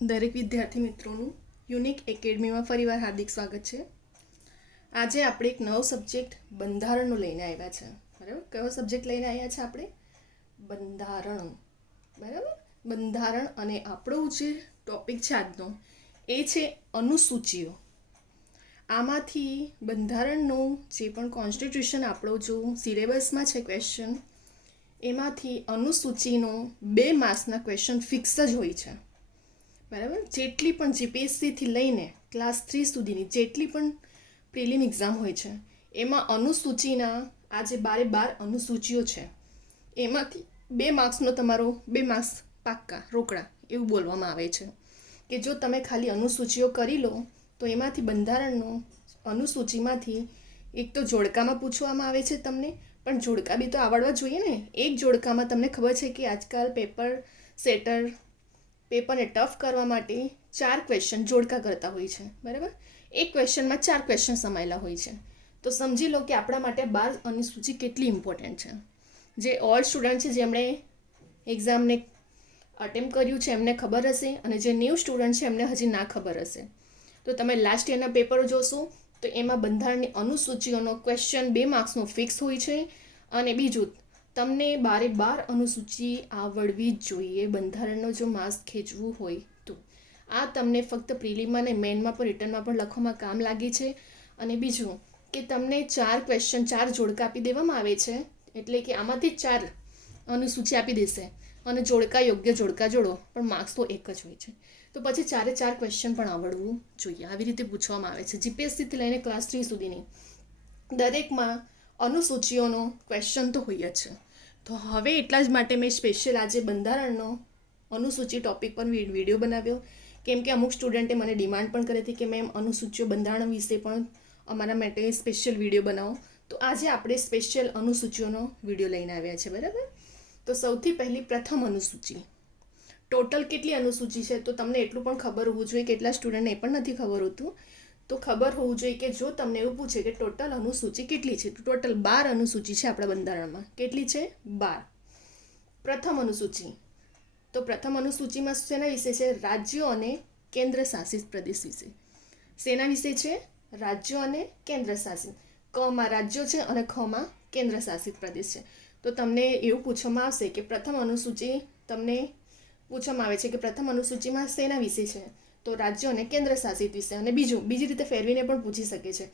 દરેક વિદ્યાર્થી મિત્રોનું યુનિક એકેડમીમાં ફરીવાર હાર્દિક સ્વાગત છે. આજે આપણે એક નવો સબ્જેક્ટ બંધારણનો લઈને આવ્યા છે. બરાબર, કયો સબ્જેક્ટ લઈને આવ્યા છે આપણે? બંધારણ. બરાબર, બંધારણ. અને આપણો જે ટોપિક છે આજનો એ છે અનુસૂચિઓ. આમાંથી બંધારણનું જે પણ કોન્સ્ટિટ્યુશન આપણો જો સિલેબસમાં છે ક્વેશ્ચન, એમાંથી અનુસૂચિનો 2 માર્ક્સના ક્વેશ્ચન ફિક્સ જ હોય છે. બરાબર, જેટલી પણ જીપીએસસીથી લઈને ક્લાસ 3 સુધીની જેટલી પણ પ્રિલિમ એક્ઝામ હોય છે એમાં અનુસૂચિના આ જે 12 અનુસૂચિઓ છે એમાંથી 2 માર્ક્સનો તમારો 2 માર્ક્સ પાક્કા રોકડા એવું બોલવામાં આવે છે કે જો તમે ખાલી અનુસૂચિઓ કરી લો તો એમાંથી બંધારણનો અનુસૂચિમાંથી એક તો જોડકામાં પૂછવામાં આવે છે તમને, પણ જોડકા બી તો આવડવા જોઈએ ને. એક જોડકામાં તમને ખબર છે કે આજકાલ પેપર સેટર પેપરને ટફ કરવા માટે 4 ક્વેશ્ચન જોડકા કરતા હોય છે. બરાબર, એક ક્વેશ્ચનમાં 4 ક્વેશ્ચન સમાયેલા હોય છે. તો સમજી લો કે આપણા માટે 12 અનુસૂચિ કેટલી ઇમ્પોર્ટન્ટ છે. જે ઓલ્ડ સ્ટુડન્ટ છે જેમણે એક્ઝામને અટેમ્પ કર્યું છે એમને ખબર હશે, અને જે ન્યૂ સ્ટુડન્ટ છે એમને હજી ના ખબર હશે. તો તમે લાસ્ટ યરના પેપરો જોશો તો એમાં બંધારણની અનુસૂચિઓનો ક્વેશ્ચન 2 માર્ક્સનો ફિક્સ હોય છે. અને બીજું, તમને 12 અનુસૂચિ આવડવી જ જોઈએ બંધારણનો જો માર્ક્સ ખેંચવું હોય તો. આ તમને ફક્ત પ્રિલિમમાં ને મેઇનમાં પણ રિટર્નમાં પણ લખવામાં કામ લાગે છે. અને બીજું કે તમને 4 ક્વેશ્ચન 4 જોડકા આપી દેવામાં આવે છે, એટલે કે આમાંથી 4 અનુસૂચિ આપી દેશે અને જોડકા યોગ્ય જોડકા જોડો, પણ માર્ક્સ તો એક જ હોય છે. તો પછી 4 ક્વેશ્ચન પણ આવડવું જોઈએ. આવી રીતે પૂછવામાં આવે છે જીપીએસસીથી લઈને ક્લાસ 3 સુધીની દરેકમાં અનુસૂચિઓનો ક્વેશ્ચન તો હોય જ છે. તો હવે એટલા જ માટે મેં સ્પેશિયલ આજે બંધારણનો અનુસૂચિ ટોપિક પર વિડીયો બનાવ્યો, કેમ કે અમુક સ્ટુડન્ટે મને ડિમાન્ડ પણ કરી હતી કે મેમ અનુસૂચિઓ બંધારણ વિશે પણ અમારા માટે સ્પેશિયલ વિડીયો બનાવો. તો આજે આપણે સ્પેશિયલ અનુસૂચિઓનો વિડીયો લઈને આવ્યા છે. બરાબર, તો સૌથી પહેલી પ્રથમ અનુસૂચિ. ટોટલ કેટલી અનુસૂચિ છે તો તમને એટલું પણ ખબર હોવું જોઈએ, કેટલા સ્ટુડન્ટને એ પણ નથી ખબર હોતું. તો ખબર હોવું જોઈએ કે જો તમને એવું પૂછે કે ટોટલ અનુસૂચિ કેટલી છે, તો ટોટલ 12 અનુસૂચિ છે આપણા બંધારણમાં. કેટલી છે? 12. પ્રથમ અનુસૂચિ. તો પ્રથમ અનુસૂચિમાં શેના વિશે છે? રાજ્યો અને કેન્દ્ર શાસિત પ્રદેશ વિશે. શેના વિશે છે? રાજ્યો અને કેન્દ્ર શાસિત. કમાં રાજ્યો છે અને ખમાં કેન્દ્ર શાસિત પ્રદેશ છે. તો તમને એવું પૂછવામાં આવશે કે પ્રથમ અનુસૂચિ તમને પૂછવામાં આવે છે કે પ્રથમ અનુસૂચિમાં શેના વિશે છે, તો રાજ્યો અને કેન્દ્ર શાસિત વિશે. અને બીજી રીતે ફેરવીને પણ પૂછી શકે છે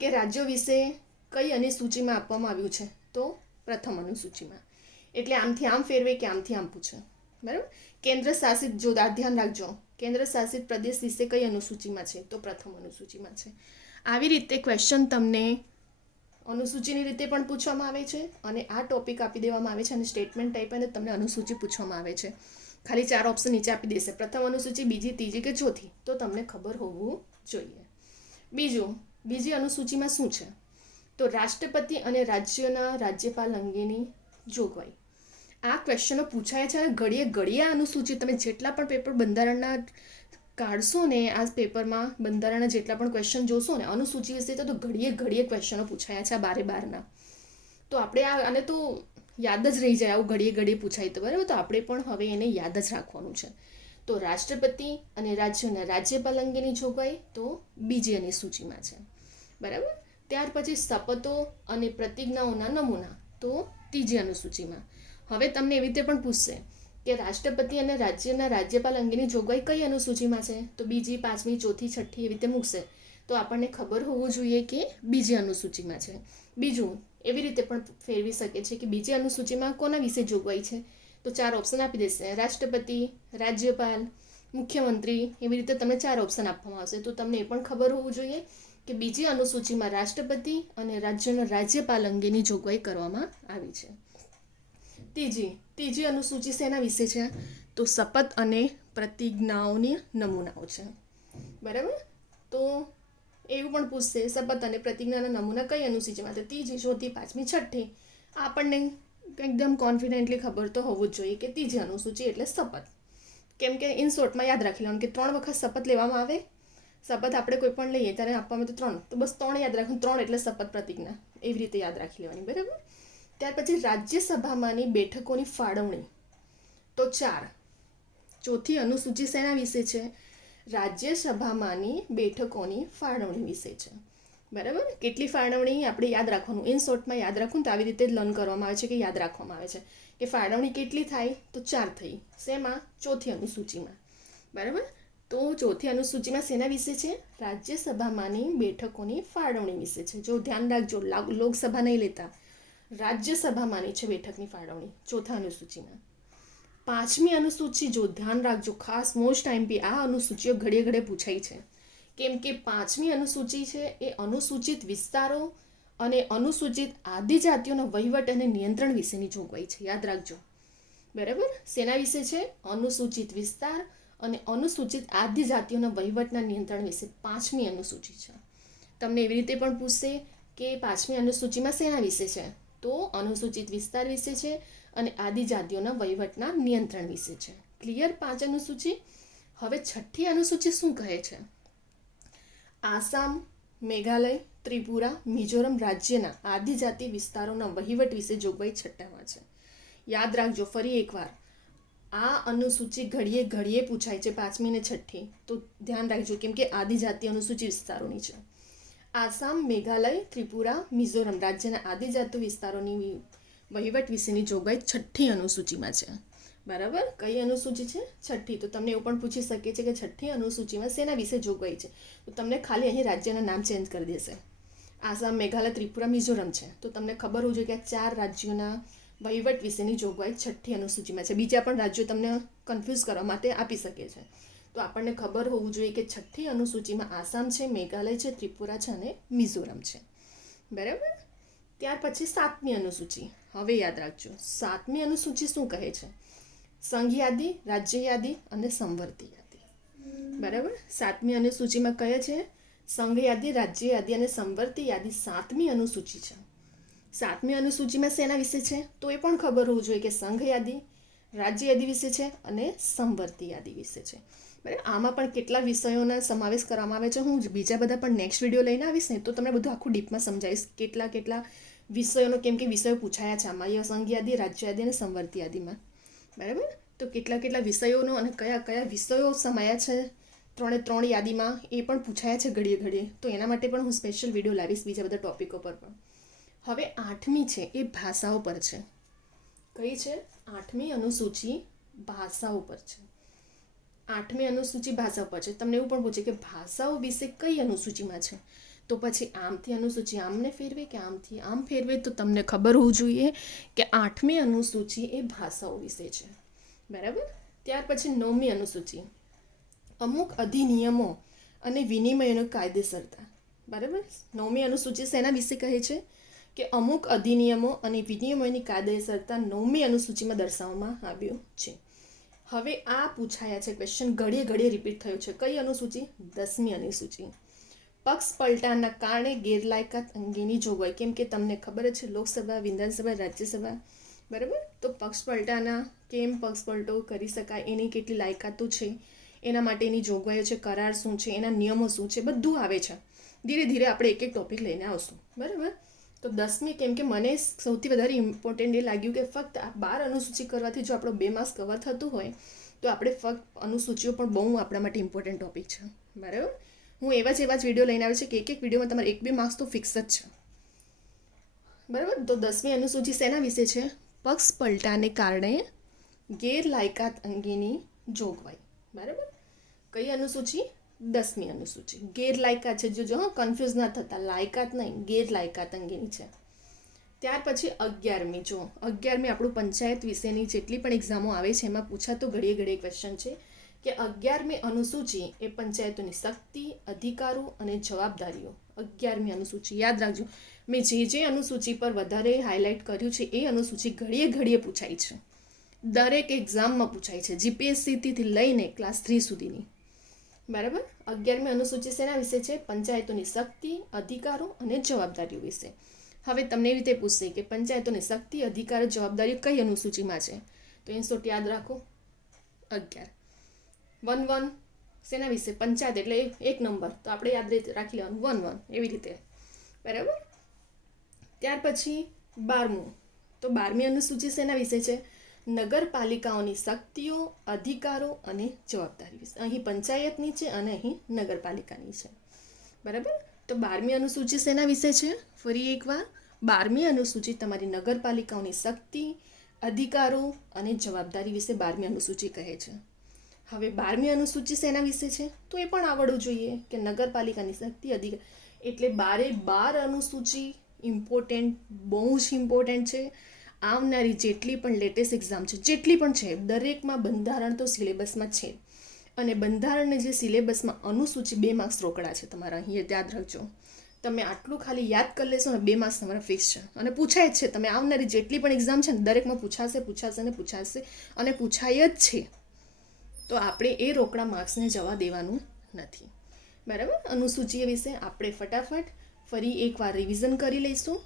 કે રાજ્યો વિશે કઈ અનુસૂચિમાં આપવામાં આવ્યું છે, તો પ્રથમ અનુસૂચિમાં. એટલે આમથી આમ ફેરવે કે આમથી આમ પૂછે. બરાબર, કેન્દ્ર શાસિત, જો ધ્યાન રાખજો, કેન્દ્ર શાસિત પ્રદેશ વિશે કઈ અનુસૂચિમાં છે, તો પ્રથમ અનુસૂચિમાં છે. આવી રીતે ક્વેશ્ચન તમને અનુસૂચિની રીતે પણ પૂછવામાં આવે છે, અને આ ટોપિક આપી દેવામાં આવે છે અને સ્ટેટમેન્ટ ટાઈપ અને તમને અનુસૂચિ પૂછવામાં આવે છે. ખાલી 4 ઓપ્શન નીચે આપી દેશે, પ્રથમ અનુસૂચિ, બીજી, ત્રીજી કે ચોથી. તો તમને ખબર હોવું જોઈએ. બીજી અનુસૂચિમાં શું છે, તો રાષ્ટ્રપતિ અને રાજ્યના રાજ્યપાલ અંગેની જોગવાઈ. આ ક્વેશ્ચનો પૂછાય છે અને ઘડીએ આ અનુસૂચિ તમે જેટલા પણ પેપર બંધારણના કાઢશો ને, આ પેપરમાં બંધારણના જેટલા પણ ક્વેશ્ચન જોશો ને અનુસૂચિ વિશે, તો ઘડીએ ક્વેશ્ચનો પૂછાયા છે આ 12 તો આપણે આને તો યાદ જ રહી જાય, આવું ઘડીએ પૂછાય તો. બરાબર, તો આપણે પણ હવે એને યાદ જ રાખવાનું છે. તો રાષ્ટ્રપતિ અને રાજ્યના રાજ્યપાલ અંગેની જોગવાઈ તો બીજી અનુસૂચિમાં છે. બરાબર, ત્યાર પછી શપથો અને પ્રતિજ્ઞાઓના નમૂના તો ત્રીજી અનુસૂચિમાં. હવે તમને એવી રીતે પણ પૂછશે કે રાષ્ટ્રપતિ અને રાજ્યના રાજ્યપાલ અંગેની જોગવાઈ કઈ અનુસૂચિમાં છે, તો બીજી, પાંચમી, ચોથી, છઠ્ઠી એવી રીતે મૂકશે. તો આપણને ખબર હોવું જોઈએ કે બીજી અનુસૂચિમાં છે. બીજું, એવી રીતે પણ ફેરવી શકે છે કે બીજી અનુસૂચિમાં કોના વિશે જોગવાઈ છે, તો 4 ઓપ્શન આપી દેશે, રાષ્ટ્રપતિ, રાજ્યપાલ, મુખ્યમંત્રી. એવી રીતે તમને 4 ઓપ્શન આપવામાં આવશે. તો તમને એ પણ ખબર હોવું જોઈએ કે બીજી અનુસૂચિમાં રાષ્ટ્રપતિ અને રાજ્યના રાજ્યપાલ અંગેની જોગવાઈ કરવામાં આવી છે. ત્રીજી અનુસૂચિ શેના વિશે છે, તો શપથ અને પ્રતિજ્ઞાઓની નમૂનાઓ છે. બરાબર, તો એવું પણ પૂછશે શપથ અને પ્રતિજ્ઞાના નમૂના કઈ અનુસૂચિમાં, તો ત્રીજી, ચોથી, પાંચમી, છઠ્ઠી. આપણને એકદમ કોન્ફિડન્ટલી ખબર તો હોવું જ જોઈએ કે ત્રીજી અનુસૂચિ એટલે શપથ. કેમ કે ઇન શોર્ટમાં યાદ રાખી લેવાનું કે 3 વખત શપથ લેવામાં આવે. શપથ આપણે કોઈ પણ લઈએ ત્યારે આપવામાં તો 3, તો બસ 3 યાદ રાખવાનું. 3 એટલે શપથ, પ્રતિજ્ઞા, એવી રીતે યાદ રાખી લેવાની. બરાબર, ત્યાર પછી રાજ્યસભામાંની બેઠકોની ફાળવણી તો 4. ચોથી અનુસૂચિ શેના વિશે છે? રાજ્યસભામાંની બેઠકોની ફાળવણી વિશે છે. બરાબર. કેટલી ફાળવણી આપણે યાદ રાખવાનું, ઇન શોર્ટમાં યાદ રાખવું તો આવી રીતે જ લર્ન કરવામાં આવે છે કે યાદ રાખવામાં આવે છે કે ફાળવણી કેટલી થાય તો 4 થઈ. શેમાં? ચોથી અનુસૂચિમાં. બરાબર. તો ચોથી અનુસૂચિમાં શેના વિશે છે? રાજ્યસભામાંની બેઠકોની ફાળવણી વિશે છે. જો ધ્યાન રાખજો, લોકસભા નહીં લેતા, રાજ્યસભામાંની છે બેઠકની ફાળવણી ચોથા અનુસૂચિમાં. પાંચમી અનુસૂચિ, જો ધ્યાન રાખજો, ખાસ મોસ્ટ ટાઈમ આ અનુસૂચિઓ ઘડીએ ઘડીએ પૂછાઈ છે. કેમ કે પાંચમી અનુસૂચિ છે એ અનુસૂચિત વિસ્તારો અને અનુસૂચિત આદિજાતિઓનો વહીવટ અને નિયંત્રણ વિશેની જોગવાઈ છે. યાદ રાખજો. બરાબર. શેના વિશે છે? અનુસૂચિત વિસ્તાર અને અનુસૂચિત આદિજાતિઓના વહીવટના નિયંત્રણ વિશે પાંચમી અનુસૂચિ છે. તમને એવી રીતે પણ પૂછશે કે પાંચમી અનુસૂચિમાં શેના વિશે છે? તો અનુસૂચિત વિસ્તાર વિશે છે અને આદિજાતિઓના વહીવટના નિયંત્રણ વિશે છે. ક્લિયર? 5 અનુસૂચિ. હવે છઠ્ઠી અનુસૂચિ શું કહે છે? આસામ, મેઘાલય, ત્રિપુરા, મિઝોરમ રાજ્યના આદિજાતિ વિસ્તારોના વહીવટ વિશે જોગવાઈ છઠ્ઠામાં છે. યાદ રાખજો ફરી એકવાર, આ અનુસૂચિ ઘડીએ ઘડીએ પૂછાય છે, પાંચમી ને છઠ્ઠી, તો ધ્યાન રાખજો કેમ કે આદિજાતિ અનુસૂચિ વિસ્તારોની છે. આસામ, મેઘાલય, ત્રિપુરા, મિઝોરમ રાજ્યના આદિજાતિ વિસ્તારોની વહીવટ વિશેની જોગવાઈ છઠ્ઠી અનુસૂચિમાં છે. બરાબર. કઈ અનુસૂચિ છે? છઠ્ઠી. તો તમને એવું પણ પૂછી શકે છે કે છઠ્ઠી અનુસૂચિમાં શેના વિશે જોગવાઈ છે? તો તમને ખાલી અહીં રાજ્યના નામ ચેન્જ કરી દેશે. આસામ, મેઘાલય, ત્રિપુરા, મિઝોરમ છે તો તમને ખબર હોવું જોઈએ કે આ 4 રાજ્યોના વહીવટ વિશેની જોગવાઈ છઠ્ઠી અનુસૂચિમાં છે. બીજા પણ રાજ્યો તમને કન્ફ્યુઝ કરવા માટે આપી શકે છે. તો આપણને ખબર હોવું જોઈએ કે છઠ્ઠી અનુસૂચિમાં આસામ છે, મેઘાલય છે, ત્રિપુરા છે અને મિઝોરમ છે. બરાબર. ત્યાર પછી 7મી અનુસૂચિ. હવે યાદ રાખજો, 7મી અનુસૂચિ શું કહે છે? સંઘ યાદી, રાજ્ય યાદી અને સંવર્તી યાદી. બરાબર. 7મી અનુસૂચિમાં કહે છે સંઘ યાદી, રાજ્ય યાદી અને સંવર્તી યાદી 7મી અનુસૂચિ છે. 7મી અનુસૂચિમાં શેના વિશે છે? તો એ પણ ખબર હોવું જોઈએ કે સંઘ યાદી, રાજ્ય યાદી વિશે છે અને સંવર્તી યાદી વિશે છે. બરાબર. આમાં પણ કેટલા વિષયોના સમાવેશ કરવામાં આવે છે, હું બીજા બધા પણ નેક્સ્ટ વિડીયો લઈને આવીશ ને તો તમને બધું આખું ડીપમાં સમજાવીશ કેટલા વિષયોનો, કેમ કે વિષયો પૂછાયા છે આમાં સંઘ યાદી, રાજ્ય યાદી અને સંવર્તી યાદીમાં. બરાબર. તો કેટલા વિષયોનો અને કયા વિષયો સમાયા છે 3 યાદીમાં એ પણ પૂછાયા છે ઘડીએ ઘડીએ. તો એના માટે પણ હું સ્પેશિયલ વિડીયો લાવીશ બીજા બધા ટોપિકો પર પણ. હવે 8મી છે એ ભાષાઓ પર છે. કઈ છે? 8મી અનુસૂચિ ભાષાઓ પર છે. 8મી અનુસૂચિ ભાષાઓ પર છે. તમને એવું પણ પૂછે કે ભાષાઓ વિશે કઈ અનુસૂચિમાં છે? તો પછી આમથી અનુસૂચિ આમને ફેરવે કે આમથી આમ ફેરવે? તો તમને ખબર હોવું જોઈએ કે 8મી અનુસૂચિ એ ભાષાઓ વિશે છે. બરાબર. ત્યાર પછી 9મી અનુસૂચિ અમુક અધિનિયમો અને વિનિમયોની કાયદેસરતા. બરાબર. 9મી અનુસૂચિ શેના વિશે કહે છે? કે અમુક અધિનિયમો અને વિનિમયોની કાયદેસરતા 9મી અનુસૂચિમાં દર્શાવવામાં આવ્યું છે. હવે આ પૂછાયા છે ક્વેશ્ચન, ઘડીએ રિપીટ થયો છે. કઈ અનુસૂચિ? 10મી અનુસૂચિ. પક્ષ પલટાના કારણે ગેરલાયકાત અંગેની જોગવાઈ. કેમ કે તમને ખબર જ છે લોકસભા, વિધાનસભા, રાજ્યસભા. બરાબર. તો પક્ષ પલટાના કેમ પક્ષ પલટો કરી શકાય, એની કેટલી લાયકાતો છે, એના માટેની જોગવાઈઓ છે, કરાર શું છે, એના નિયમો શું છે, બધું આવે છે. ધીરે ધીરે આપણે એક ટોપિક લઈને આવશું. બરાબર. તો 10મી, કેમ કે મને સૌથી વધારે ઇમ્પોર્ટન્ટ એ લાગ્યું કે ફક્ત આ 12 અનુસૂચિ કરવાથી જો આપણો 2 માર્ક્સ કવર થતું હોય તો આપણે ફક્ત અનુસૂચિઓ પણ બહુ આપણા માટે ઇમ્પોર્ટન્ટ ટોપિક છે. બરાબર. હું એવા જ વિડીયો લઈને આવી છે કે એક વિડીયોમાં તમારે 1-2 માર્ક્સ તો ફિક્સ જ છે. બરાબર. તો 10મી અનુસૂચિ શેના વિશે છે? પક્ષ પલટાને કારણે ગેરલાયકાત અંગેની જોગવાઈ. બરાબર. કઈ અનુસૂચિ? 10મી અનુસૂચિ. ગેરલાયકાત છે, જો કન્ફ્યુઝ ના થતા, લાયકાત નહીં, ગેરલાયકાત અંગેની છે. ત્યાર પછી 11મી. જો 11મી આપણું પંચાયત વિશેની જેટલી પણ એક્ઝામો આવે છે એમાં પૂછાતો ઘડીએ ક્વેશ્ચન છે કે 11મી અનુસૂચિ એ પંચાયતોની શક્તિ, અધિકારો અને જવાબદારીઓ. 11મી અનુસૂચિ યાદ રાખજો. મેં જે અનુસૂચિ પર વધારે હાઇલાઇટ કર્યું છે એ અનુસૂચિ ઘડીએ પૂછાય છે. દરેક એક્ઝામમાં પૂછાય છે, જીપીએસસીથી લઈને ક્લાસ 3 સુધીની. બરાબર. 11મી અનુસૂચિ શેના વિશે છે? પંચાયતોની શક્તિ, અધિકારો અને જવાબદારીઓ વિશે. હવે તમને એવી રીતે પૂછશે કે પંચાયતોની શક્તિ, અધિકારો, જવાબદારીઓ કઈ અનુસૂચિમાં છે? તો ઇન્સોર્ટ યાદ રાખો 11. 1 શેના વિશે? પંચાયત એટલે 1 નંબર, તો આપણે યાદ રાખી લેવાનું 1 એવી રીતે. બરાબર. ત્યાર પછી 12મું. તો 12મી અનુસૂચિ શેના વિશે છે? નગરપાલિકાઓની શક્તિઓ, અધિકારો અને જવાબદારી વિશે. અહીં પંચાયતની છે અને અહીં નગરપાલિકાની છે. બરાબર. તો 12મી અનુસૂચિ શેના વિશે છે? ફરી એકવાર, 12મી અનુસૂચિ તમારી નગરપાલિકાઓની શક્તિ, અધિકારો અને જવાબદારી વિશે 12મી અનુસૂચિ કહે છે. હવે 12મી અનુસૂચિ શેના વિશે છે? તો એ પણ આવડવું જોઈએ કે નગરપાલિકાની શક્તિ, અધિકાર. એટલે 12 અનુસૂચિ ઇમ્પોર્ટન્ટ, બહુ જ ઇમ્પોર્ટન્ટ છે. આવનારી જેટલી પણ લેટેસ્ટ એક્ઝામ છે, જેટલી પણ છે, દરેકમાં બંધારણ તો સિલેબસમાં છે. અને બંધારણને જે સિલેબસમાં અનુસૂચિ 2 માર્ક્સ રોકડા છે તમારા. અહીં યાદ રાખજો. તમે આટલું ખાલી યાદ કરી લેશો ને 2 માર્ક્સ તમારા ફિક્સ છે. અને પૂછાય જ છે. તમે આવનારી જેટલી પણ એક્ઝામ છે ને દરેકમાં પૂછાશે અને પૂછાય જ છે. તો આપણે એ રોકડા માર્ક્સને જવા દેવાનું નથી. બરાબર. અનુસૂચિ વિશે આપણે ફટાફટ ફરી એકવાર રિવિઝન કરી લઈશું.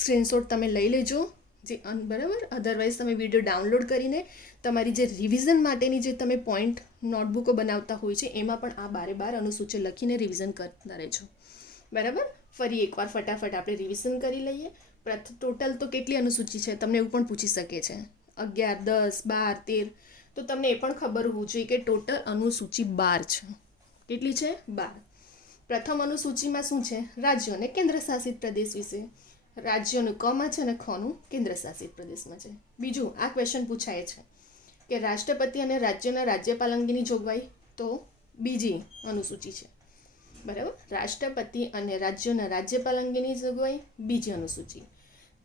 સ્ક્રીનશોટ તમે લઈ લેજો જે બરાબર. અધરવાઇઝ તમે વિડીયો ડાઉનલોડ કરીને તમારી જે રિવિઝન માટેની જે તમે પોઈન્ટ નોટબુકો બનાવતા હોય છે એમાં પણ આ 12 અનુસૂચિ લખીને રિવિઝન કરતા રહેજો. બરાબર. ફરી એકવાર ફટાફટ આપણે રિવિઝન કરી લઈએ. ટોટલ તો કેટલી અનુસૂચિ છે તમને એવું પણ પૂછી શકે છે. 11, 10, 12, 13. તો તમને એ પણ ખબર હોવું જોઈએ કે ટોટલ અનુસૂચિ 12 છે. કેટલી છે? 12. પ્રથમ અનુસૂચિમાં શું છે? રાજ્યો અને કેન્દ્ર શાસિત પ્રદેશ વિશે. રાજ્યોનું કમાં છે અને ખનું કેન્દ્ર શાસિત પ્રદેશમાં છે. બીજું, આ ક્વેશ્ચન પૂછાય છે કે રાષ્ટ્રપતિ અને રાજ્યના રાજ્યપાલ અંગેની જોગવાઈ. તો બીજી અનુસૂચિ છે. બરાબર. રાષ્ટ્રપતિ અને રાજ્યોના રાજ્યપાલ અંગેની જોગવાઈ, બીજી અનુસૂચિ.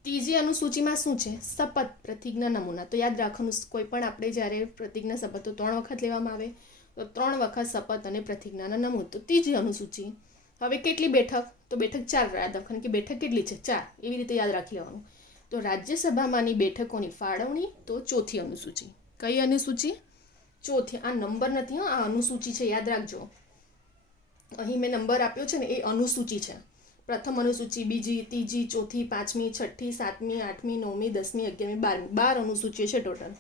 ત્રીજી અનુસૂચિમાં શું છે? શપથ, પ્રતિજ્ઞા, નમૂના. તો યાદ રાખવાનું, કોઈ પણ આપણે જ્યારે પ્રતિજ્ઞા શપથ તો 3 વખત લેવામાં આવે, તો 3 વખત શપથ અને પ્રતિજ્ઞાના નમૂના. તો ત્રીજી અનુસૂચિ. હવે કેટલી બેઠક? તો બેઠક 4 યાદ રાખવાની કે બેઠક કેટલી છે? 4. એવી રીતે યાદ રાખી લેવાનું. તો રાજ્યસભામાંની બેઠકોની ફાળવણી. તો ચોથી અનુસૂચિ. કઈ અનુસૂચિ? ચોથી. આ નંબર નથી, આ અનુસૂચિ છે, યાદ રાખજો. અહીં મેં નંબર આપ્યો છે ને એ અનુસૂચિ છે. પ્રથમ અનુસૂચિ, બીજી, ત્રીજી, ચોથી, 5મી, 6ઠી, 7મી, 8મી, 9મી, 10મી, 11મી, 12મી. 12 અનુસૂચિ છે ટોટલ.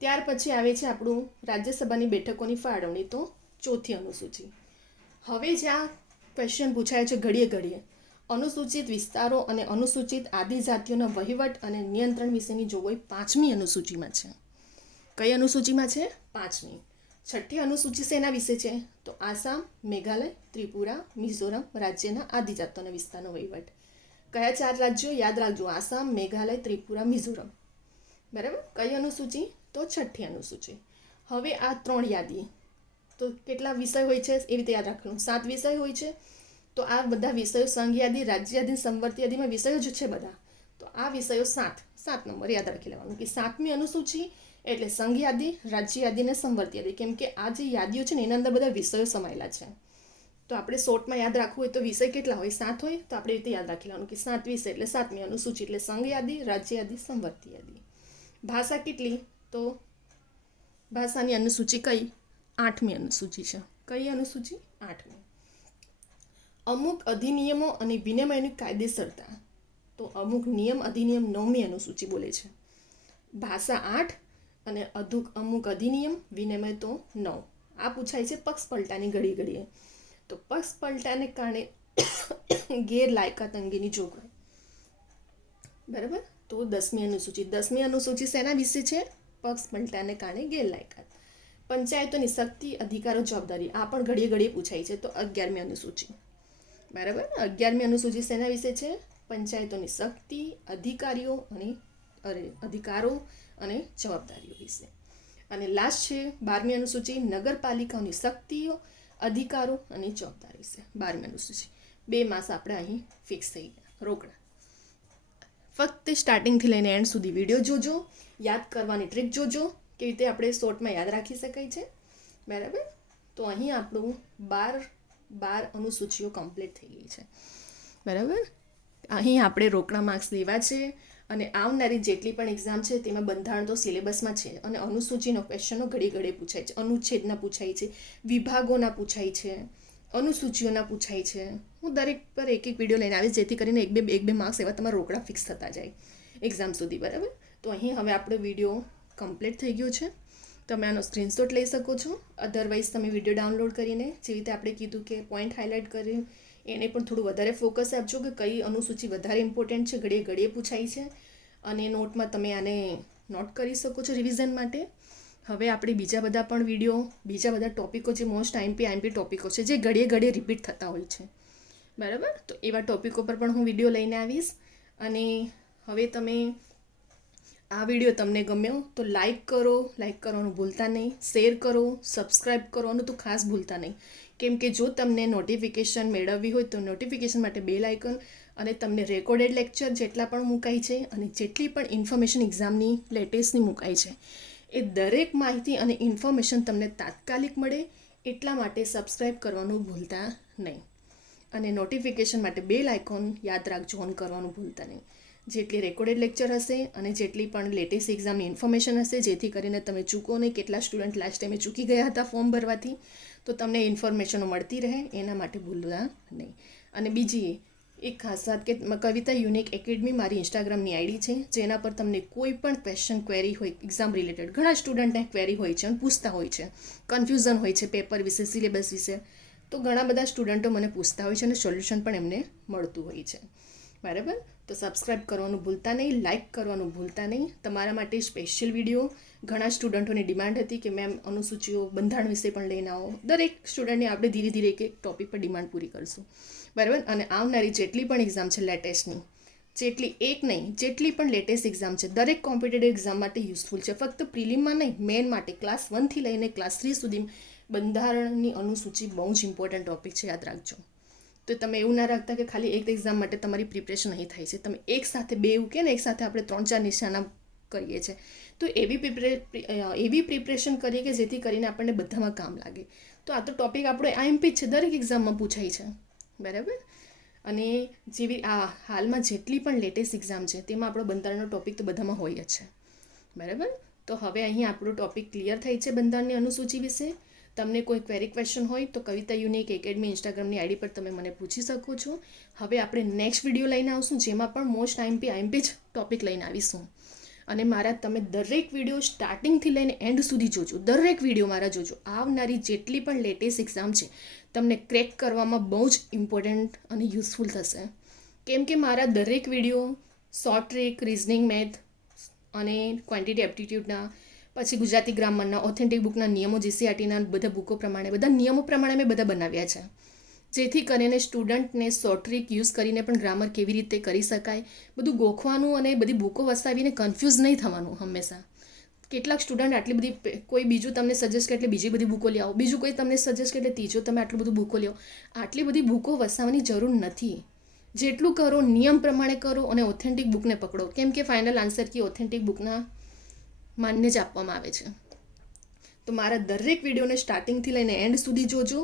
ત્યાર પછી આવે છે આપણું રાજ્યસભાની બેઠકોની ફાળવણી. તો ચોથી અનુસૂચિ. હવે જ્યાં ક્વેશ્ચન પૂછાય છે ઘડીએ અનુસૂચિત વિસ્તારો અને અનુસૂચિત આદિજાતિઓના વહીવટ અને નિયંત્રણ વિશેની જોગવાઈ 5મી અનુસૂચિમાં છે. કઈ અનુસૂચિમાં છે? 5મી. છઠ્ઠી અનુસૂચિ શેના વિશે છે? તો આસામ, મેઘાલય, ત્રિપુરા, મિઝોરમ રાજ્યના આદિજાતિઓના વિસ્તારનો વહીવટ. કયા 4 રાજ્યો? યાદ રાખજો. આસામ, મેઘાલય, ત્રિપુરા, મિઝોરમ. બરાબર. કઈ અનુસૂચિ? તો છઠ્ઠી અનુસૂચિ. હવે આ 3 યાદી. તો કેટલા વિષય હોય છે એ રીતે યાદ રાખવાનું. 7 વિષય હોય છે. તો આ બધા વિષયો સંઘ યાદી, રાજ્ય યાદી, સંવર્તી યાદીમાં વિષયો જ છે બધા. તો આ વિષયો 7 નંબર યાદ રાખી લેવાનું કે 7મી અનુસૂચિ એટલે સંઘ યાદી, રાજ્ય યાદી અને સંવર્તી યાદી. કેમ કે આ જે યાદીઓ છે ને એના અંદર બધા વિષયો સમાયેલા છે. તો આપણે શોર્ટમાં યાદ રાખવું હોય તો વિષય કેટલા હોય? 7 હોય. તો આપણે રીતે યાદ રાખી લેવાનું કે 7 વિષય એટલે 7મી અનુસૂચિ એટલે સંઘ યાદી, રાજ્ય યાદી, સંવર્તી યાદી. ભાષા કેટલી? તો ભાષાની અનુસૂચિ કઈ? 8મી અનુસૂચિ છે. કઈ અનુસૂચિ? 8મી. અમુક અધિનિયમો અને વિનિમયની કાયદેસરતા. તો અમુક નિયમ અધિનિયમ 9મી અનુસૂચિ બોલે છે. ભાષા 8 અને અમુક અધિનિયમ, વિનિમય તો 9. આ પૂછાય છે પક્ષ પલટાની ઘડીએ. તો પક્ષ પલટાને કારણે ગેરલાયકાત અંગેની જોગવાઈ. બરાબર. તો 10મી અનુસૂચિ. 10મી અનુસૂચિ શેના વિશે છે? પક્ષ પલટાને કારણે ગેરલાયકાત. પંચાયતોની શક્તિ, અધિકારો, જવાબદારી. આ પણ ઘડીએ પૂછાય છે. તો 11મી અનુસૂચિ. બરાબર. 11મી અનુસૂચિ શેના વિશે છે? પંચાયતોની શક્તિ, અધિકારો અને જવાબદારીઓ વિશે. અને લાસ્ટ છે 12મી અનુસૂચિ, નગરપાલિકાઓની શક્તિઓ, અધિકારો અને જવાબદારી વિશે. 12મી અનુસૂચિ. 2 માસ આપણે અહીં ફિક્સ થઈ ગયા રોકડા. ફક્ત સ્ટાર્ટિંગથી લઈને એન્ડ સુધી વિડીયો જોજો, યાદ કરવાની ટ્રીક જોજો, કેવી રીતે આપણે શોર્ટમાં યાદ રાખી શકાય છે. બરાબર. તો અહીં આપણું 12 અનુસૂચિઓ કમ્પ્લીટ થઈ ગઈ છે. બરાબર. અહીં આપણે રોકડા માર્ક્સ લેવા છે અને આવનારી જેટલી પણ એક્ઝામ છે તેમાં બંધારણ તો સિલેબસમાં છે અને અનુસૂચિનો ક્વેશ્ચનો ઘડી પૂછાય છે. અનુચ્છેદના પૂછાય છે, વિભાગોના પૂછાય છે, અનુસૂચિઓના પૂછાય છે. હું દરેક પર એક વિડીયો લઈને આવીશ જેથી કરીને એક બે માર્ક્સ એવા તમારા રોકડા ફિક્સ થતા જાય એક્ઝામ સુધી. બરાબર. તો અહીં હવે આપણો વિડીયો કમ્પ્લીટ થઈ ગયો છે. તમે આનો સ્ક્રીનશોટ લઈ શકો છો. અધરવાઇઝ તમે વિડીયો ડાઉનલોડ કરીને જેવી રીતે આપણે કીધું કે પોઈન્ટ હાઇલાઇટ કરી એને પણ થોડું વધારે ફોકસ આપજો કે કઈ અનુસૂચિ વધારે ઇમ્પોર્ટન્ટ છે, ઘડીએ પૂછાય છે. અને નોટમાં તમે આને નોટ કરી શકો છો રિવિઝન માટે. હવે આપણે બીજા બધા પણ વિડીયો, બીજા બધા ટોપિકો જે મોસ્ટ આઈએમપી ટોપિકો છે જે ઘડીએ ઘડીએ રિપીટ થતા હોય છે, બરાબર. તો એવા ટોપિકો પર પણ હું વિડીયો લઈને આવીશ. અને હવે તમે આ વિડીયો તમને ગમ્યો તો લાઈક કરવાનું ભૂલતા નહીં, શેર કરો, સબસ્ક્રાઈબ કરવાનું તો ખાસ ભૂલતા નહીં. કેમ કે જો તમને નોટિફિકેશન મેળવવી હોય તો નોટિફિકેશન માટે બેલ આઇકન, અને તમને રેકોર્ડેડ લેક્ચર જેટલા પણ મુકાય છે અને જેટલી પણ ઇન્ફોર્મેશન એક્ઝામની લેટેસ્ટની મુકાય છે એ દરેક માહિતી અને ઇન્ફોર્મેશન તમને તાત્કાલિક મળે એટલા માટે સબસ્ક્રાઈબ કરવાનું ભૂલતા નહીં. અને નોટિફિકેશન માટે બેલ આઇકોન યાદ રાખજો, ઓન કરવાનું ભૂલતા નહીં. જેટલી રેકોર્ડેડ લેક્ચર હશે અને જેટલી પણ લેટેસ્ટ એક્ઝામની ઇન્ફોર્મેશન હશે, જેથી કરીને તમે ચૂકો નહીં. કેટલા સ્ટુડન્ટ લાસ્ટ ટાઈમે ચૂકી ગયા હતા ફોર્મ ભરવાથી, તો તમને ઇન્ફોર્મેશનો મળતી રહે એના માટે ભૂલતા નહીં. અને બીજી એક ખાસ વાત કે કવિતા યુનિક એકેડમી મારી ઇન્સ્ટાગ્રામની આઈડી છે, જેના પર તમને કોઈ પણ ક્વેશ્ચન ક્વેરી હોય એક્ઝામ રિલેટેડ, ઘણા સ્ટુડન્ટને ક્વેરી હોય છે અને પૂછતા હોય છે, કન્ફ્યુઝન હોય છે પેપર વિશે, સિલેબસ વિશે, તો ઘણા બધા સ્ટુડન્ટો મને પૂછતા હોય છે અને સોલ્યુશન પણ એમને મળતું હોય છે, બરાબર. તો સબસ્ક્રાઈબ કરવાનું ભૂલતા નહીં, લાઇક કરવાનું ભૂલતા નહીં. તમારા માટે સ્પેશિયલ વિડીયો, ઘણા સ્ટુડન્ટોની ડિમાન્ડ હતી કે મેમ અનુસૂચિઓ, બંધારણ વિશે પણ લઈને આવો. દરેક સ્ટુડન્ટને આપણે ધીરે ધીરે એક ટોપિક પર ડિમાન્ડ પૂરી કરીશું, બરાબર. અને આવનારી જેટલી પણ એક્ઝામ છે લેટેસ્ટની, જેટલી પણ લેટેસ્ટ એક્ઝામ છે, દરેક કોમ્પિટેટિવ એક્ઝામ માટે યુઝફુલ છે. ફક્ત પ્રિલિમમાં નહીં, મેન માટે ક્લાસ 1 લઈને ક્લાસ 3 સુધી બંધારણની અનુસૂચિ બહુ જ ઇમ્પોર્ટન્ટ ટોપિક છે, યાદ રાખજો. તો તમે એવું ના રાખતા કે ખાલી એક એક્ઝામ માટે તમારી પ્રિપરેશન અહીં થાય છે. તમે એક સાથે બે એવું કે ને, એક સાથે આપણે 3-4 નિશાના કરીએ છીએ, તો એવી પ્રિપરેશન કરીએ કે જેથી કરીને આપણને બધામાં કામ લાગે. તો આ તો ટોપિક આપણો આઈએમપી જ છે, દરેક એક્ઝામમાં પૂછાય છે, બરાબર. અને જેવી આ હાલમાં જેટલી પણ લેટેસ્ટ એક્ઝામ છે તેમાં આપણો બંધારણનો ટોપિક તો બધામાં હોય જ છે, બરાબર. તો હવે અહીં આપણો ટોપિક ક્લિયર થઈ છે બંધારણની અનુસૂચિ વિશે. તમને કોઈ ક્વેરી ક્વેશ્ચન હોય તો કવિતા યુનિક એકેડમી ઇન્સ્ટાગ્રામની આઈડી પર તમે મને પૂછી શકો છો. હવે આપણે નેક્સ્ટ વિડીયો લઈને આવશું, જેમાં પણ મોસ્ટ આઈએમપી જ ટોપિક લઈને આવીશું. અને મારા તમે દરેક વિડીયો સ્ટાર્ટિંગથી લઈને એન્ડ સુધી જોજો, દરેક વિડીયો મારા જોજો. આવનારી જેટલી પણ લેટેસ્ટ એક્ઝામ છે તમને ક્રેક કરવામાં બહુ જ ઇમ્પોર્ટન્ટ અને યુઝફુલ થશે. કેમ કે મારા દરેક video short trick, reasoning, math અને ક્વોન્ટિટી એપ્ટિટ્યૂડના, પછી ગુજરાતી ગ્રામરના, ઓથેન્ટિક બુકના નિયમો, જીસીઆરટીના બધા બુકો પ્રમાણે, બધા નિયમો પ્રમાણે મેં બધા બનાવ્યા છે, જેથી કરીને સ્ટુડન્ટને શોર્ટ ટ્રિક યુઝ કરીને પણ ગ્રામર કેવી રીતે કરી શકાય બધું ગોખવાનું અને બધી બુકો વસાવીને કન્ફ્યુઝ નહીં થવાનું હંમેશા. કેટલાક સ્ટુડન્ટ આટલી બધી, કોઈ બીજું તમને સજેસ્ટ કરે એટલે બીજી બધી બુકો લઈ આવો, બીજું કોઈ તમને સજેસ્ટ કરે એટલે ત્રીજો તમે આટલું બધું બુકો લો. આટલી બધી બુકો વસાવવાની જરૂર નથી. જેટલું કરો નિયમ પ્રમાણે કરો અને ઓથેન્ટિક બુકને પકડો. કેમ કે ફાઇનલ આન્સર કી ઓથેન્ટિક બુકના માન્ય જ આપવામાં આવે છે. તો મારા દરેક વિડીયોને સ્ટાર્ટિંગથી લઈને એન્ડ સુધી જોજો.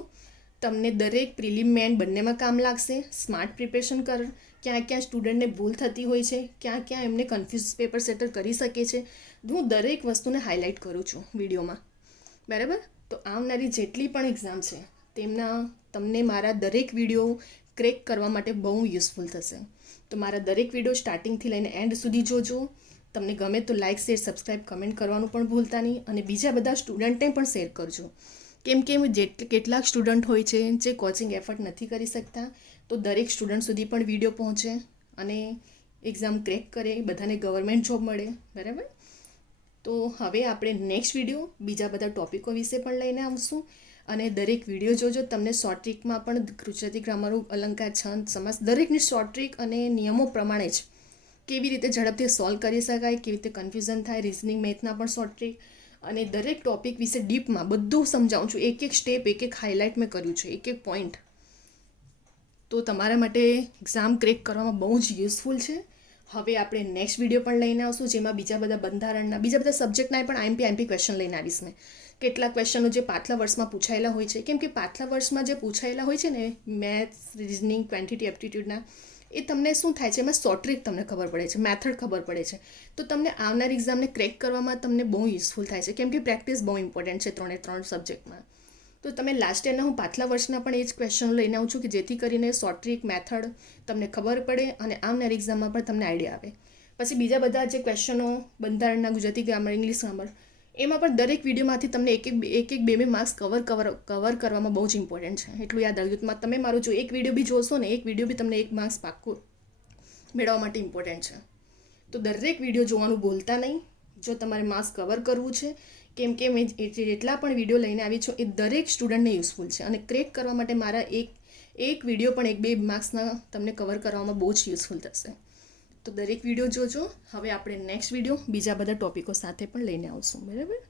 તમને દરેક પ્રિલિમ મેન બંનેમાં કામ લાગશે. સ્માર્ટ પ્રિપરેશન કર, ક્યાં સ્ટુડન્ટને ભૂલ થતી હોય છે, ક્યાં એમને કન્ફ્યુઝ પેપર સેટર કરી શકે છે, હું દરેક વસ્તુને હાઇલાઇટ કરું છું વિડીયોમાં, બરાબર. તો આવનારી જેટલી પણ એક્ઝામ છે તમને મારા દરેક વિડીયો ક્રેક કરવા માટે બહુ યુઝફુલ થશે. તો મારા દરેક વિડીયો સ્ટાર્ટિંગથી લઈને એન્ડ સુધી જોજો. તમને ગમે તો લાઇક, શેર, સબસ્ક્રાઈબ, કમેન્ટ કરવાનું પણ ભૂલતા નહીં. અને બીજા બધા સ્ટુડન્ટને પણ શેર કરજો. કેમ કે કેટલાક સ્ટુડન્ટ હોય છે જે કોચિંગ એફર્ટ નથી કરી શકતા, તો દરેક સ્ટુડન્ટ સુધી પણ વિડીયો પહોંચે અને એક્ઝામ ક્રેક કરે, બધાને ગવર્મેન્ટ જોબ મળે, બરાબર. તો હવે આપણે નેક્સ્ટ વિડીયો બીજા બધા ટોપિકો વિશે પણ લઈને આવશું. અને દરેક વિડીયો જોજો. તમને શોર્ટ ટ્રિકમાં પણ ગુજરાતી ગ્રામર, અલંકાર, છંદ, સમાસ દરેકની શોર્ટ ટ્રિક અને નિયમો પ્રમાણે જ કેવી રીતે ઝડપથી સોલ્વ કરી શકાય, કેવી રીતે કન્ફ્યુઝન થાય, રિઝનિંગ, મેથના પણ શોર્ટ ટ્રિક અને દરેક ટોપિક વિશે ડીપમાં બધું સમજાવું છું. એક સ્ટેપ, એક હાઇલાઇટ મેં કર્યું છે, એક પોઈન્ટ. તો તમારા માટે એક્ઝામ ક્રેક કરવામાં બહુ જ યુઝફુલ છે. હવે આપણે નેક્સ્ટ વિડીયો પણ લઈને આવશું, જેમાં બીજા બધા બંધારણના, બીજા બધા સબ્જેક્ટના પણ આઈએમપી ક્વેશ્ચન લઈને આવીશ મેં. કેટલાક ક્વેશ્ચનો જે પાછલા વર્ષમાં પૂછાયેલા હોય છે, કેમ કે પાછલા વર્ષમાં જે પૂછાયેલા હોય છે ને મેથ્સ, રિઝનિંગ, ક્વોન્ટિટી એપ્ટિટ્યૂડના, એ તમને શું થાય છે, એમાં શોર્ટ ટ્રિક તમને ખબર પડે છે, મેથડ ખબર પડે છે. તો તમને આવનારી એક્ઝામને ક્રેક કરવામાં તમને બહુ યુઝફુલ થાય છે. કેમ કે પ્રેક્ટિસ બહુ ઇમ્પોર્ટન્ટ છે 3 સબ્જેક્ટમાં. તો તમે લાસ્ટ યરના, હું પાછલા વર્ષના પણ એ જ ક્વેશ્ચનો લઈને આવું છું કે જેથી કરીને શોર્ટ ટ્રિક, મેથડ તમને ખબર પડે અને આવનારી એક્ઝામમાં પણ તમને આઈડિયા આવે. પછી બીજા બધા જે ક્વેશ્ચનો બંધારણના, ગુજરાતી ગ્રામર, ઇંગ્લિશ ગ્રામર, એમાં પણ દરેક વિડીયોમાંથી તમને એક બે માર્ક્સ કવર કરવામાં બહુ જ ઇમ્પોર્ટન્ટ છે. એટલું યાદ રાખજો. તમે મારું જો એક વિડીયો બી જોશો ને, એક વિડીયો બી તમને 1 માર્ક્સ પાક્કું મેળવવા માટે ઇમ્પોર્ટન્ટ છે. તો દરેક વિડીયો જોવાનું ભૂલતા નહીં, જો તમારે માર્ક્સ કવર કરવું છે, કેમ કે મેં જેટલા પણ વિડીયો લઈને આવી છું એ દરેક સ્ટુડન્ટને યુઝફુલ છે અને ક્રેક કરવા માટે મારા એક વિડીયો પણ 1-2 માર્ક્સના તમને કવર કરવામાં બહુ જ યુઝફુલ થશે. તો દરેક વિડીયો જોજો. હવે આપણે નેક્સ્ટ વિડીયો બીજા બધા ટોપિકો સાથે પણ લઈને આવશું, બરાબર.